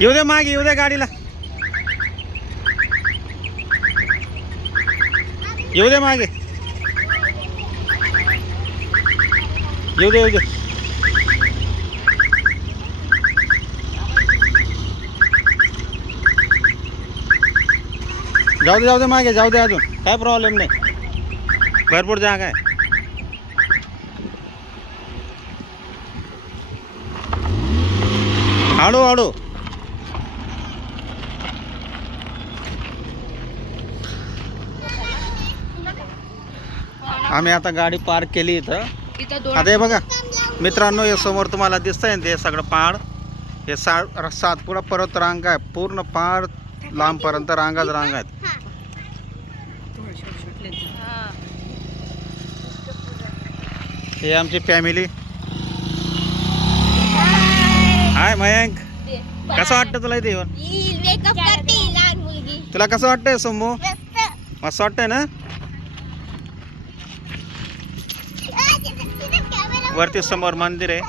येऊ दे मागे, येऊ दे गाडीला, येऊ दे मागे, येऊ दे, येऊ दे. जाऊ दे, जाऊ दे मागे, जाऊ दे, अजून काय प्रॉब्लेम नाही, भरपूर जागा आहे. हळू हळू. आम्ही आता गाडी पार्क केली इथं. आता हे बघा मित्रांनो, हे समोर तुम्हाला दिसतंय ना, ते सगळं पहाड, हे सातपुडा पर्वत रांग आहे. पूर्ण पहाड लांबपर्यंत रांगाच रांग आहेत. हे आमची फॅमिली. हाय मयंक, कसं वाटतं तुला इथे येऊन? तुला कसं वाटतंय सोमू? मस्त वाटतंय ना? वरती समोर मंदिर आहे.